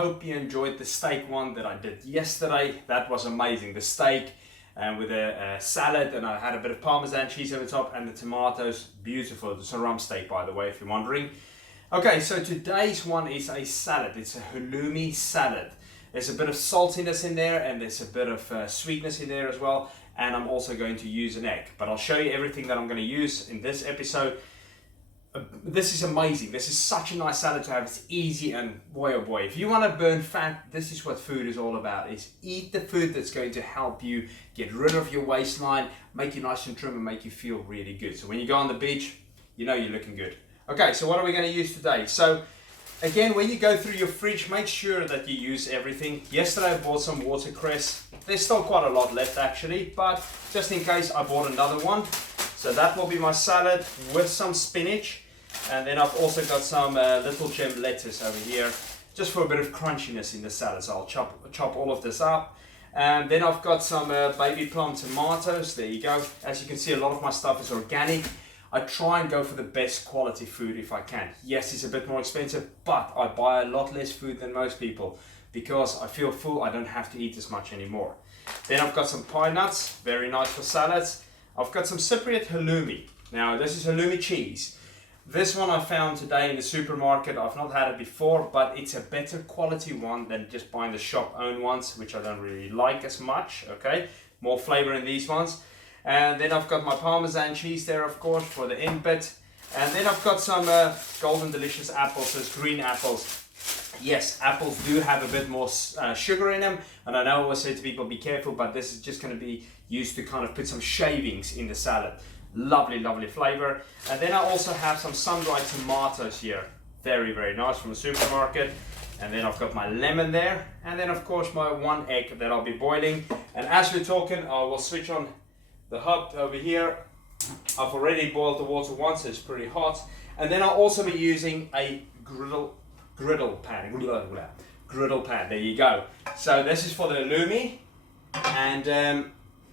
hope you enjoyed the steak one that I did yesterday. That was amazing. The steak with a salad, and I had a bit of Parmesan cheese on the top and the tomatoes. Beautiful. It's a rump steak, by the way, if you're wondering. Okay, so today's one is a salad. It's a halloumi salad. There's a bit of saltiness in there and there's a bit of sweetness in there as well. And I'm also going to use an egg. But I'll show you everything that I'm going to use in this episode. This is amazing. This is such a nice salad to have. It's easy, and boy oh boy, if you want to burn fat, this is what food is all about. Is eat the food that's going to help you get rid of your waistline, make you nice and trim, and make you feel really good. So when you go on the beach, you know you're looking good. Okay, so what are we going to use today? So again, when you go through your fridge, make sure that you use everything. Yesterday I bought some watercress. There's still quite a lot left actually, but just in case I bought another one. So that will be my salad with some spinach. And then I've also got some little gem lettuce over here, just for a bit of crunchiness in the salad. So I'll chop all of this up. And then I've got some baby plum tomatoes. There you go. As you can see, a lot of my stuff is organic. I try and go for the best quality food if I can. Yes, it's a bit more expensive, but I buy a lot less food than most people because I feel full. I don't have to eat as much anymore. Then I've got some pine nuts, very nice for salads. I've got some Cypriot halloumi. Now this is halloumi cheese. This one I found today in the supermarket. I've not had it before, but it's a better quality one than just buying the shop-owned ones, which I don't really like as much, okay? More flavor in these ones. And then I've got my Parmesan cheese there, of course, for the end bit. And then I've got some golden delicious apples, those green apples. Yes, apples do have a bit more sugar in them, and I know I always say to people, be careful, but this is just going to be used to kind of put some shavings in the salad. Lovely, lovely flavor. And then I also have some sun-dried tomatoes here. Very, very nice from the supermarket. And then I've got my lemon there. And then, of course, my one egg that I'll be boiling. And as we're talking, I will switch on the hob over here. I've already boiled the water once, so it's pretty hot. And then I'll also be using a griddle pan. Griddle pan, there you go. So this is for the halloumi. And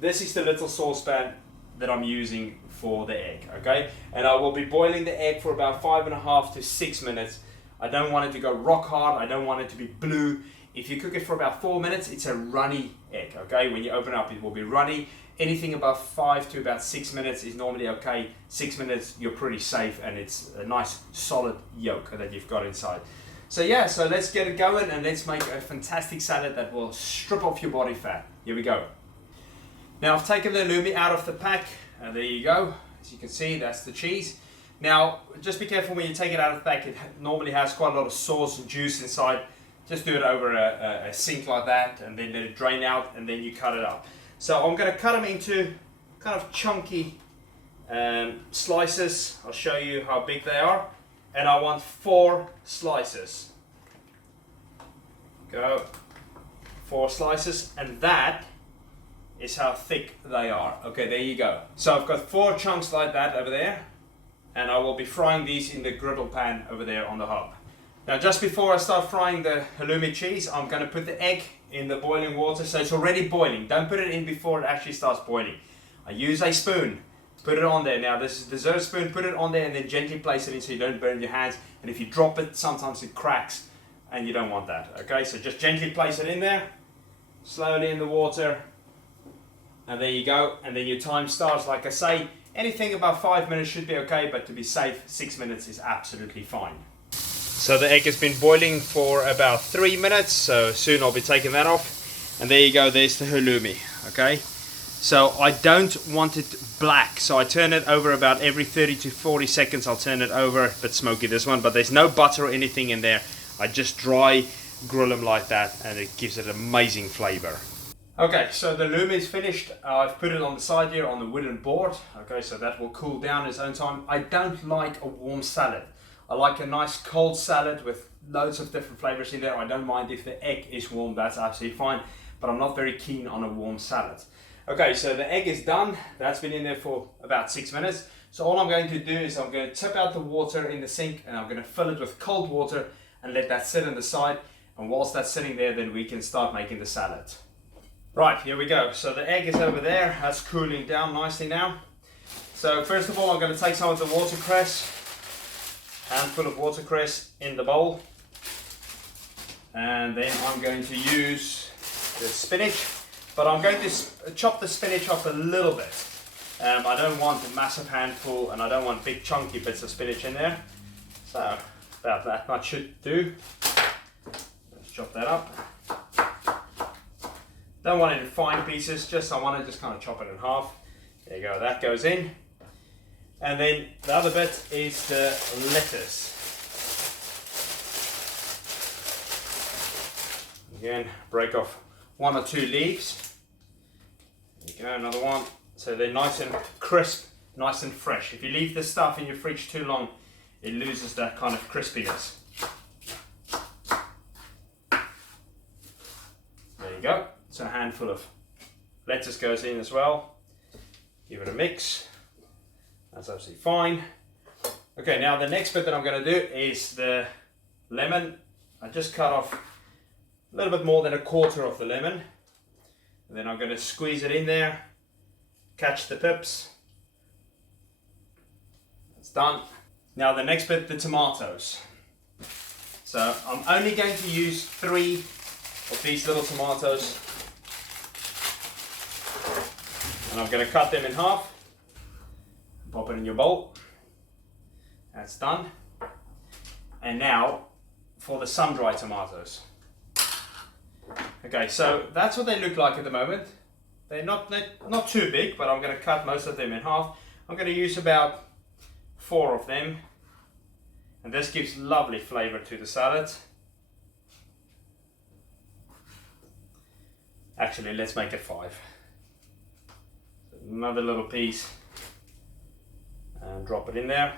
this is the little saucepan that I'm using for the egg, okay? And I will be boiling the egg for about 5.5 to 6 minutes. I don't want it to go rock hard. I don't want it to be blue. If you cook it for about 4 minutes, it's a runny egg, okay? When you open it up, it will be runny. Anything above 5 to about 6 minutes is normally okay. 6 minutes, you're pretty safe, and it's a nice solid yolk that you've got inside. So yeah, so let's get it going and let's make a fantastic salad that will strip off your body fat. Here we go. Now I've taken the halloumi out of the pack, and there you go. As you can see, that's the cheese. Now, just be careful when you take it out of the pack. It normally has quite a lot of sauce and juice inside. Just do it over a sink like that, and then let it drain out, and then you cut it up. So I'm going to cut them into kind of chunky slices. I'll show you how big they are. And I want 4 slices. Go. 4 slices, and that is how thick they are. Okay, there you go. So I've got 4 chunks like that over there, and I will be frying these in the griddle pan over there on the hob. Now just before I start frying the halloumi cheese, I'm going to put the egg in the boiling water, so it's already boiling. Don't put it in before it actually starts boiling. I use a spoon, put it on there. Now this is the dessert spoon, put it on there and then gently place it in so you don't burn your hands, and if you drop it, sometimes it cracks and you don't want that. Okay, so just gently place it in there, slowly in the water. And there you go, and then your time starts. Like I say, anything about 5 minutes should be okay, but to be safe, 6 minutes is absolutely fine. So the egg has been boiling for about 3 minutes, so soon I'll be taking that off. And there you go, there's the halloumi, okay? So I don't want it black, so I turn it over about every 30 to 40 seconds. I'll turn it over, a bit smoky this one, but there's no butter or anything in there. I just dry grill them like that, and it gives it amazing flavor. Okay, so the halloumi is finished. I've put it on the side here on the wooden board. Okay, so that will cool down its own time. I don't like a warm salad. I like a nice cold salad with loads of different flavors in there. I don't mind if the egg is warm, that's absolutely fine. But I'm not very keen on a warm salad. Okay, so the egg is done. That's been in there for about 6 minutes. So all I'm going to do is I'm going to tip out the water in the sink, and I'm going to fill it with cold water and let that sit on the side. And whilst that's sitting there, then we can start making the salad. Right, here we go. So the egg is over there. That's cooling down nicely now. So first of all, I'm going to take some of the watercress, handful of watercress in the bowl. And then I'm going to use the spinach, but I'm going to chop the spinach up a little bit. I don't want a massive handful, and I don't want big chunky bits of spinach in there. So about that much should do. Let's chop that up. Don't want it in fine pieces, I want to just kind of chop it in half. There you go, that goes in. And then the other bit is the lettuce. Again, break off 1 or 2 leaves. There you go, another one. So they're nice and crisp, nice and fresh. If you leave this stuff in your fridge too long, it loses that kind of crispiness. There you go. So a handful of lettuce goes in as well. Give it a mix. That's absolutely fine. Okay, now the next bit that I'm going to do is the lemon. I just cut off a little bit more than 1/4 of the lemon. And then I'm going to squeeze it in there, catch the pips. That's done. Now the next bit, the tomatoes. So I'm only going to use 3 of these little tomatoes. And I'm going to cut them in half. Pop it in your bowl. That's done. And now for the sun-dried tomatoes. Okay, so that's what they look like at the moment. They're not too big, but I'm going to cut most of them in half. I'm going to use about 4 of them. And this gives lovely flavor to the salad. Actually, let's make it 5. Another little piece. And drop it in there.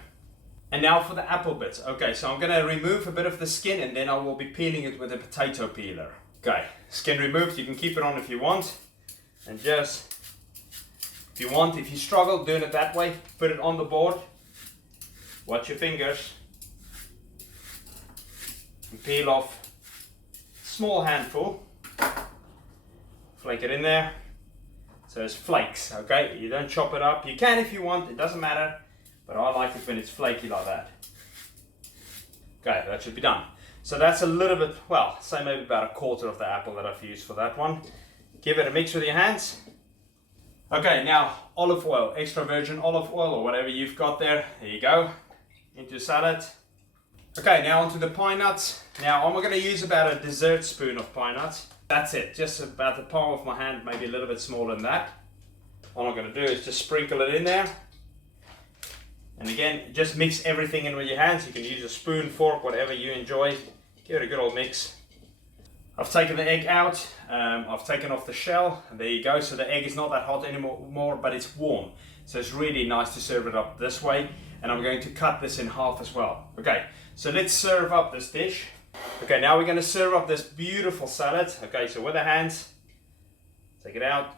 And now for the apple bits. Okay, so I'm going to remove a bit of the skin, and then I will be peeling it with a potato peeler. Okay, skin removed. You can keep it on if you want. And just, if you struggle doing it that way, put it on the board. Watch your fingers. And peel off a small handful. Flake it in there. So it's flakes, okay? You don't chop it up. You can if you want, it doesn't matter. But I like it when it's flaky like that. Okay, that should be done. So that's a little bit, well, say maybe about 1/4 of the apple that I've used for that one. Give it a mix with your hands. Okay, now olive oil, extra virgin olive oil or whatever you've got there. There you go, into salad. Okay, now onto the pine nuts. Now I'm going to use about a dessert spoon of pine nuts. That's it, just about the palm of my hand, maybe a little bit smaller than that. All I'm going to do is just sprinkle it in there. And again, just mix everything in with your hands. You can use a spoon, fork, whatever you enjoy. Give it a good old mix. I've taken the egg out. I've taken off the shell. And there you go. So the egg is not that hot anymore, but it's warm. So it's really nice to serve it up this way. And I'm going to cut this in half as well. Okay, so let's serve up this dish. Okay, now we're going to serve up this beautiful salad. Okay, so with the hands, take it out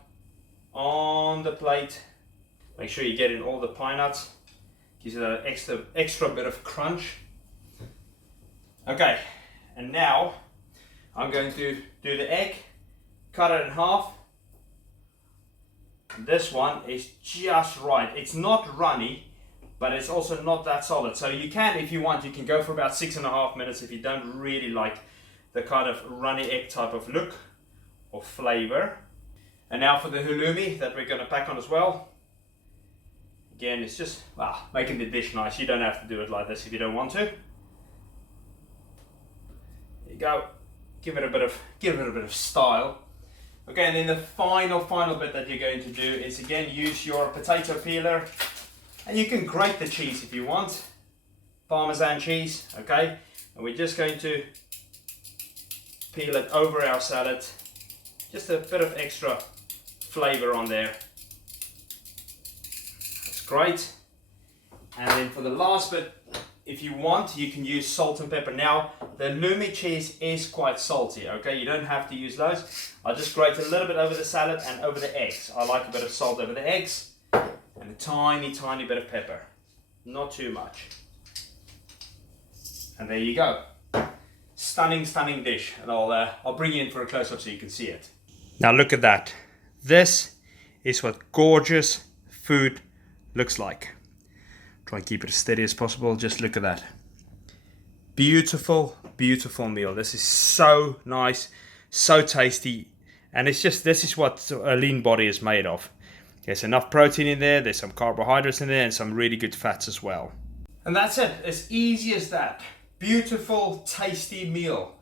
on the plate. Make sure you get in all the pine nuts. Gives it an extra bit of crunch. Okay, and now I'm going to do the egg, cut it in half. This one is just right. It's not runny, but it's also not that solid. So you can, if you want, you can go for about 6.5 minutes if you don't really like the kind of runny egg type of look or flavor. And now for the halloumi that we're going to pack on as well. Again, it's just making the dish nice. You don't have to do it like this if you don't want to. There you go. Give it a bit of style. Okay, and then the final bit that you're going to do is again use your potato peeler, and you can grate the cheese if you want. Parmesan cheese, okay? And we're just going to peel it over our salad. Just a bit of extra flavor on there. Great. And then for the last bit, if you want, you can use salt and pepper. Now, the halloumi cheese is quite salty, okay? You don't have to use those. I'll just grate a little bit over the salad and over the eggs. I like a bit of salt over the eggs and a tiny bit of pepper. Not too much. And there you go. Stunning dish. And I'll bring you in for a close-up so you can see it. Now look at that. This is what gorgeous food looks like. Try and keep it as steady as possible. Just look at that. Beautiful beautiful meal. This is so nice, so tasty, and it's just, this is what a lean body is made of. There's enough protein in there, there's some carbohydrates in there, and some really good fats as well. And that's it, as easy as that. Beautiful, tasty meal.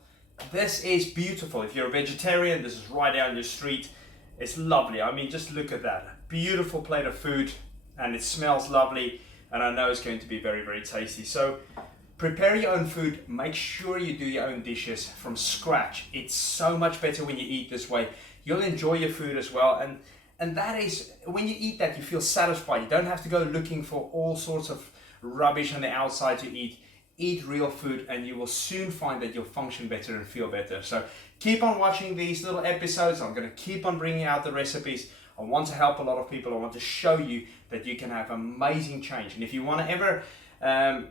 This is beautiful. If you're a vegetarian, this is right down your street. It's lovely. I mean, just look at that. Beautiful plate of food, and it smells lovely, and I know it's going to be very, very tasty. So prepare your own food. Make sure you do your own dishes from scratch. It's so much better when you eat this way. You'll enjoy your food as well, and that is, when you eat that, you feel satisfied. You don't have to go looking for all sorts of rubbish on the outside to eat. Eat real food, and you will soon find that you'll function better and feel better. So keep on watching these little episodes. I'm going to keep on bringing out the recipes. I want to help a lot of people. I want to show you that you can have amazing change. And if you want to ever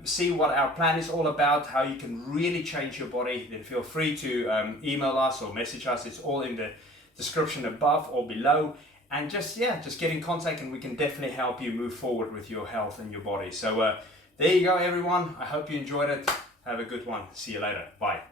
see what our plan is all about, how you can really change your body, then feel free to email us or message us. It's all in the description above or below. And just get in contact, and we can definitely help you move forward with your health and your body. So there you go, everyone. I hope you enjoyed it. Have a good one. See you later. Bye.